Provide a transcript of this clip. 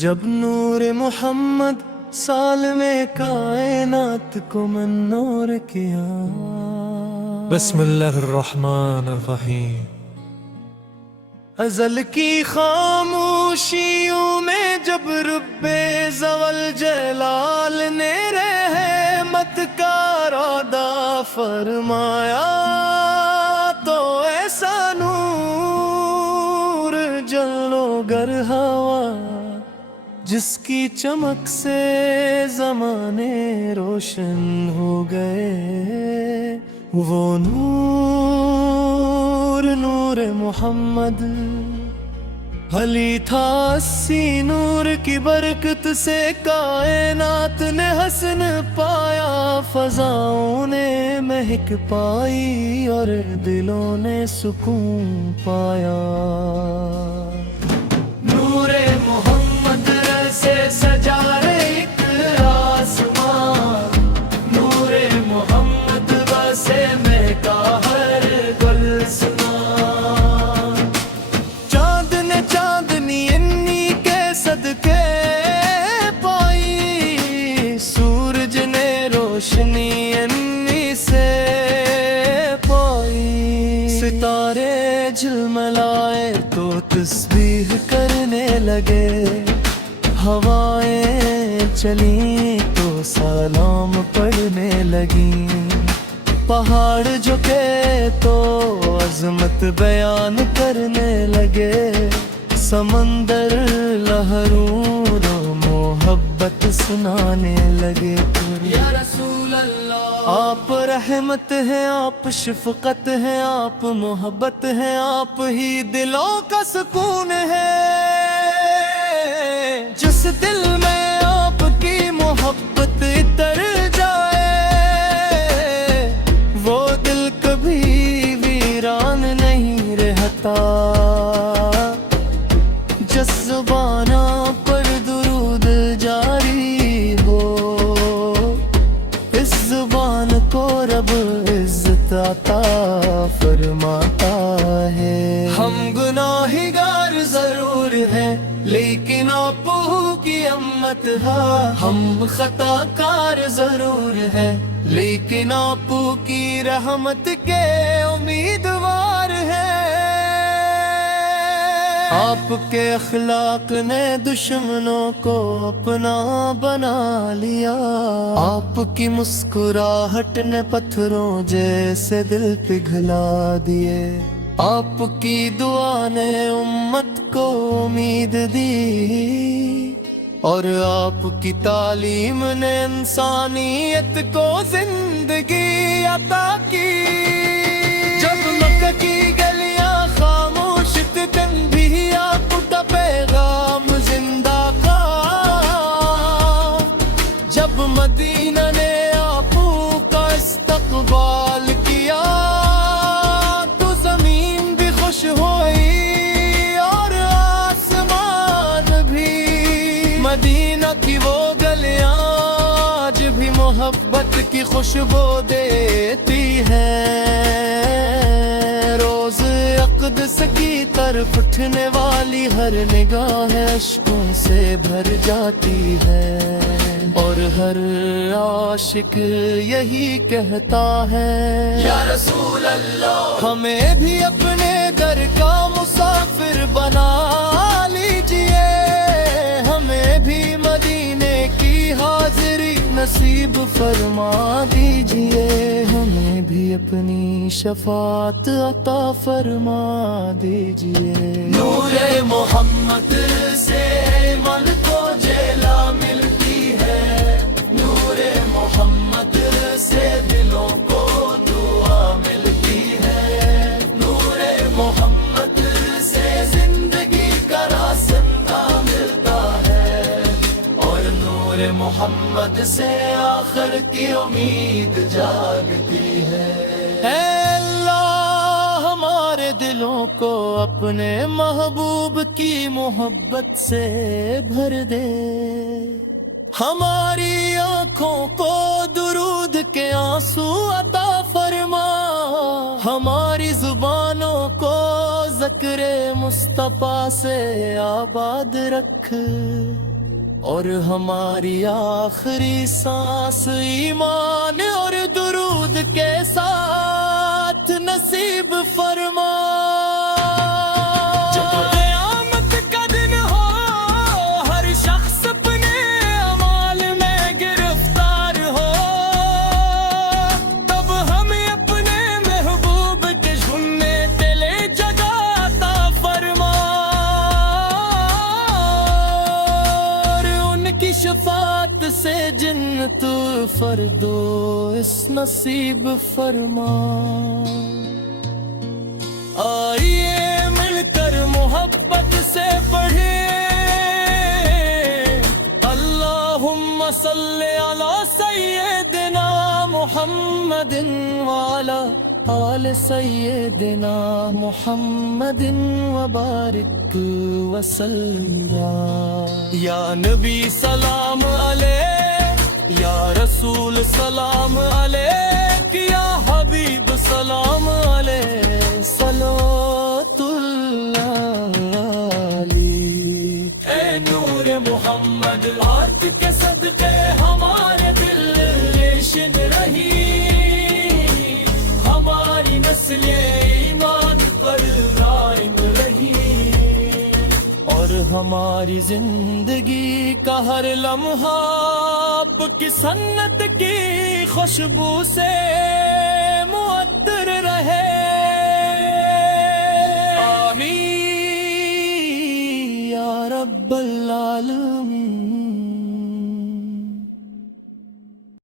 جب نور محمد سال میں کائنات کو منور کیا. بسم اللہ الرحمن الرحیم. ازل کی خاموشیوں میں جب رب زوال جلال نے رحمت کا ارادہ فرمایا تو ایسا نور جلو گر ہوا جس کی چمک سے زمانے روشن ہو گئے. وہ نور محمد علی تھا. 80 نور کی برکت سے کائنات نے حسن پایا. فضاؤں نے مہک پائی اور دلوں نے سکون پایا. نور محمد سے سجا ایک آسمان. نور محمد واسے میں کا ہر گلستان. چاند نے چاندنی انی کے صدقے پائی. سورج نے روشنی انی سے پائی. ستارے جھلملائے تو تسبیح کرنے لگے. ہوائیں چلیں تو سلام پڑھنے لگیں. پہاڑ جھکے تو عظمت بیان کرنے لگے. سمندر لہروں رو محبت سنانے لگے. یا رسول اللہ آپ رحمت ہیں، آپ شفقت ہیں، آپ محبت ہیں، آپ ہی دلوں کا سکون ہے. جس دل میں آپ کی محبت اتر جائے وہ دل کبھی ویران نہیں رہتا. جس زبان پر درود جاری ہو اس زبان کو رب عزت عطا فرماتا ہے. ہم گناہگار ضرور ہیں لیکن آپ کی امت ہے. ہم خطا کار ضرور ہیں لیکن آپ کی رحمت کے امیدوار ہیں. آپ کے اخلاق نے دشمنوں کو اپنا بنا لیا. آپ کی مسکراہٹ نے پتھروں جیسے دل پگھلا دیے. آپ کی دعا نے امت کو امید دی اور آپ کی تعلیم نے انسانیت کو زندگی عطا کی. جب مکہ کی گلیاں خاموش تن بھی آپ کا پیغام زندہ تھا. جب مدینہ نے آپ کا استقبال کیا تو زمین بھی خوش ہوئی اور آسمان بھی. مدینہ کی وہ گلیاں آج بھی محبت کی خوشبو دیتی ہیں. روز اقدس کی طرف اٹھنے والی ہر نگاہ اشکوں سے بھر جاتی ہے اور ہر عاشق یہی کہتا ہے یا رسول اللہ ہمیں بھی اپنے در کا مسافر بنا لیجئے. ہمیں بھی مدینے کی حاضری نصیب فرما دیجئے. ہمیں بھی اپنی شفاعت عطا فرما دیجئے. نور محمد سے من کو جلا ملتی ہے. نور محمد سے دلوں کو دعا ملتی ہے. نور محمد سے زندگی کا راستہ ملتا ہے اور نور محمد سے آخر کی امید جاگتی ہے. اے اللہ ہمارے دلوں کو اپنے محبوب کی محبت سے بھر دے. ہماری آنکھوں کو درود کے آنسو عطا فرما. ہماری زبانوں کو ذکر مصطفیٰ سے آباد رکھ. اور ہماری آخری سانس ایمان اور درود کے ساتھ نصیب فرما۔ جب قیامت کا دن ہو، ہر شخص اپنے اعمال میں گرفتار ہو، تب ہمیں اپنے محبوب کے جھنڈے تلے جگہ عطا فرما، اور ان کی شفاعت سے جنت فردوس نصیب فرما۔ آئیے مل کر محبت سے پڑھیں اللہم صلی علی سیدنا محمد وعلی آل سیدنا محمد وبارک وسلم۔ یا نبی سلام علیک، یا رسول سلام علیک، یا حبیب سلام علیک، صلوات اللہ علیک۔ اے نور محمد، آت کے صدقے ہمارے دل ریشن رہی، ہماری نسل ایمان پر قائم رہی، اور ہماری زندگی کا ہر لمحہ آپ کی سنت کی خوشبو سے معطر رہے۔ آمین یا رب العالمین۔